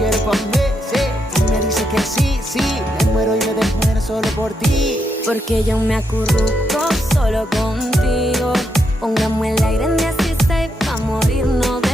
quiere pa' mí, sí. Y me dice que sí, sí. Me muero y me desmuero solo por ti. Porque yo me acurruco solo contigo. Pongamos el aire en 16 pa' morirnos de